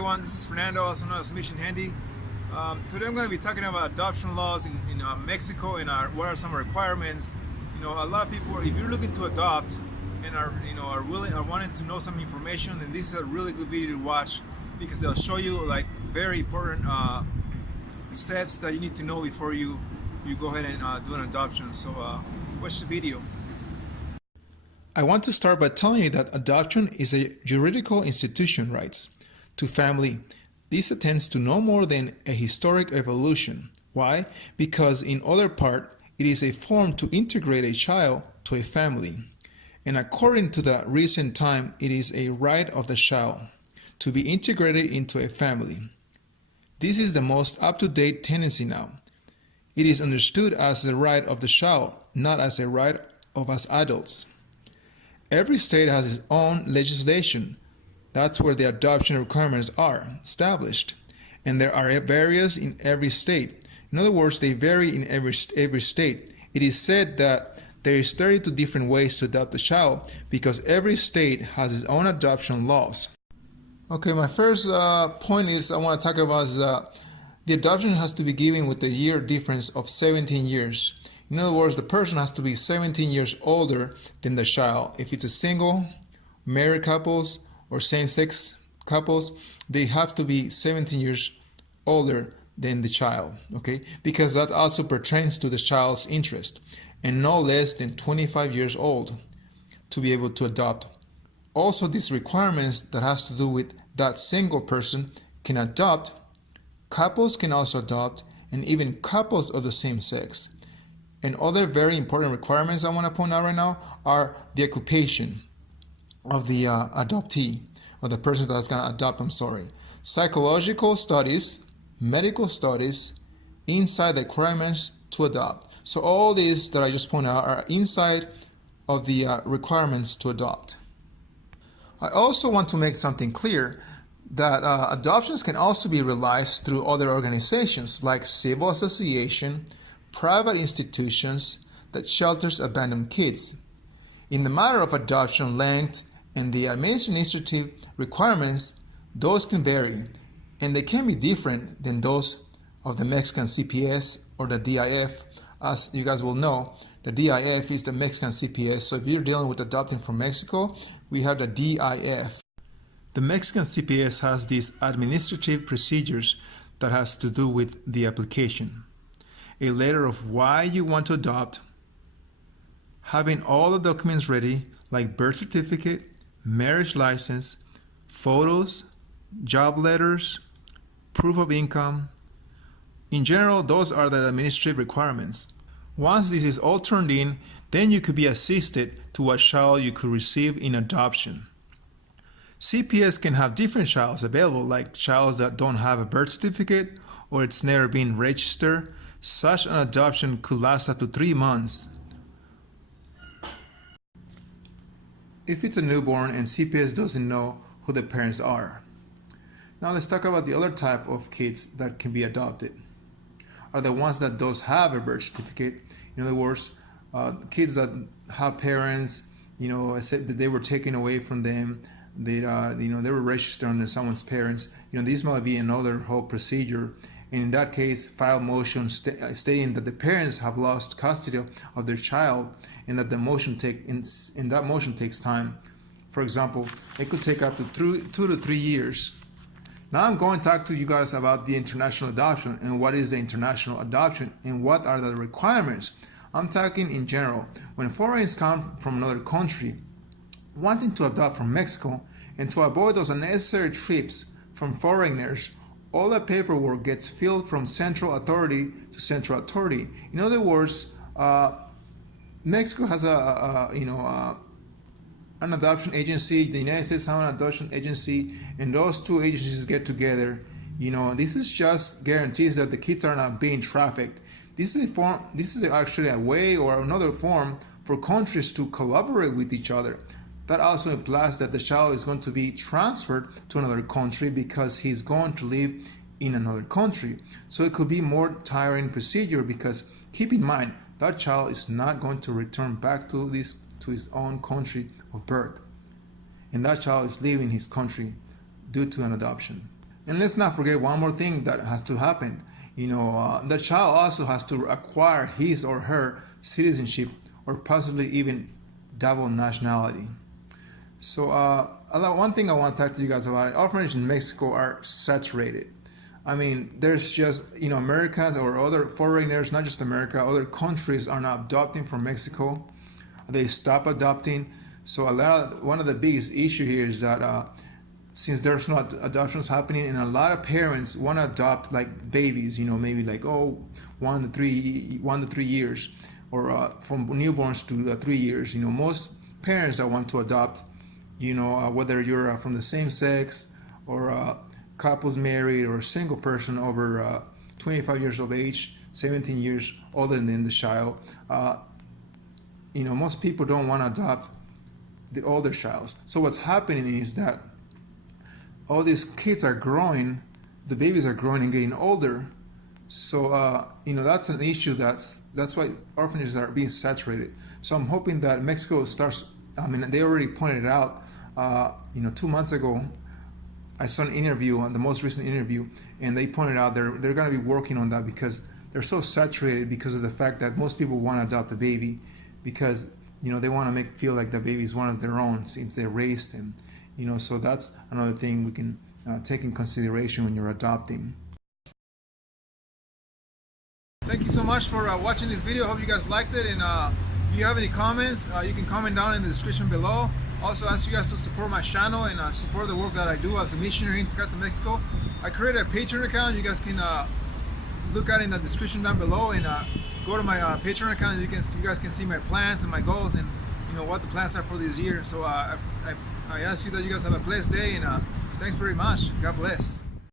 everyone, this is Fernando, also known as Mission Handy. Today I'm going to be talking about adoption laws in Mexico and what are some requirements. A lot of people, if you're looking to adopt and are willing or wanting to know some information, then this is a really good video to watch because they'll show you like very important steps that you need to know before you go ahead and do an adoption. So watch the video. I want to start by telling you that adoption is a juridical institution rights to family. This attends to no more than a historic evolution. Why? Because in other part, it is a form to integrate a child to a family. And according to the recent time, it is a right of the child to be integrated into a family. This is the most up-to-date tendency now. It is understood as the right of the child, not as a right of us adults. Every state has its own legislation. That's where the adoption requirements are established. And there are various in every state. In other words, they vary in every state. It is said that there is 32 different ways to adopt a child because every state has its own adoption laws. Okay, my first point is I want to talk about is the adoption has to be given with a year difference of 17 years. In other words, the person has to be 17 years older than the child. If it's a single, married couples, or same-sex couples, they have to be 17 years older than the child, okay? Because that also pertains to the child's interest, and no less than 25 years old to be able to adopt. Also, these requirements that has to do with that single person can adopt, couples can also adopt, and even couples of the same sex. And other very important requirements I want to point out right now are the occupation of the adoptee, or the person that's going to adopt, psychological studies, medical studies, inside the requirements to adopt. So all these that I just pointed out are inside of the requirements to adopt. I also want to make something clear that adoptions can also be realized through other organizations like civil association, private institutions that shelters abandoned kids. In the matter of adoption length and the administrative requirements, those can vary, and they can be different than those of the Mexican CPS or the DIF. As you guys will know, the DIF is the Mexican CPS, so if you're dealing with adopting from Mexico, we have the DIF. The Mexican CPS has these administrative procedures that has to do with the application. A letter of why you want to adopt, having all the documents ready like birth certificate, marriage license, photos, job letters, proof of income. In general, those are the administrative requirements. Once this is all turned in, then you could be assisted to what child you could receive in adoption. CPS can have different childs available, like childs that don't have a birth certificate or it's never been registered. Such an adoption could last up to 3 months. If it's a newborn and CPS doesn't know who the parents are. Now let's talk about the other type of kids that can be adopted. Are the ones that does have a birth certificate. In other words, kids that have parents, said that they were taken away from them, they were registered under someone's parents. This might be another whole procedure. And in that case, file motion stating that the parents have lost custody of their child, and that the motion that motion takes time. For example, it could take up to 2 to 3 years. Now I'm going to talk to you guys about the international adoption and what is the international adoption and what are the requirements. I'm talking in general. When foreigners come from another country wanting to adopt from Mexico, and to avoid those unnecessary trips from foreigners, all the paperwork gets filled from central authority to central authority. In other words, Mexico has an adoption agency, the United States has an adoption agency, and those two agencies get together. This is just guarantees that the kids are not being trafficked. This is actually a way or another form for countries to collaborate with each other. That also implies that the child is going to be transferred to another country because he's going to live in another country. So it could be more tiring procedure because keep in mind that child is not going to return back to his own country of birth. And that child is leaving his country due to an adoption. And let's not forget one more thing that has to happen. The child also has to acquire his or her citizenship or possibly even double nationality. So one thing I want to talk to you guys about, orphanages in Mexico are saturated. I mean, there's just, Americans or other foreigners, not just America, other countries are not adopting from Mexico. They stop adopting. So one of the biggest issue here is that since there's not adoptions happening, and a lot of parents want to adopt like babies, maybe like 1 to 3 years, or from newborns to 3 years. Most parents that want to adopt, whether you're from the same sex or couples married or a single person over 25 years of age, 17 years older than the child, most people don't want to adopt the older child. So what's happening is that all these kids are growing, the babies are growing and getting older. So that's an issue. That's why orphanages are being saturated. So I'm hoping that Mexico starts. I mean, they already pointed it out. 2 months ago, I saw an interview, on the most recent interview, and they pointed out they're going to be working on that because they're so saturated because of the fact that most people want to adopt a baby because they want to feel like the baby is one of their own since they raised him. So that's another thing we can take in consideration when you're adopting. Thank you so much for watching this video. I hope you guys liked it, and if you have any comments, you can comment down in the description below. Also ask you guys to support my channel and support the work that I do as a missionary in Tecate, Mexico. I created a Patreon account. You guys can look at it in the description down below, and go to my Patreon account. You guys can see my plans and my goals, and what the plans are for this year. So I ask you that you guys have a blessed day, and thanks very much. God bless.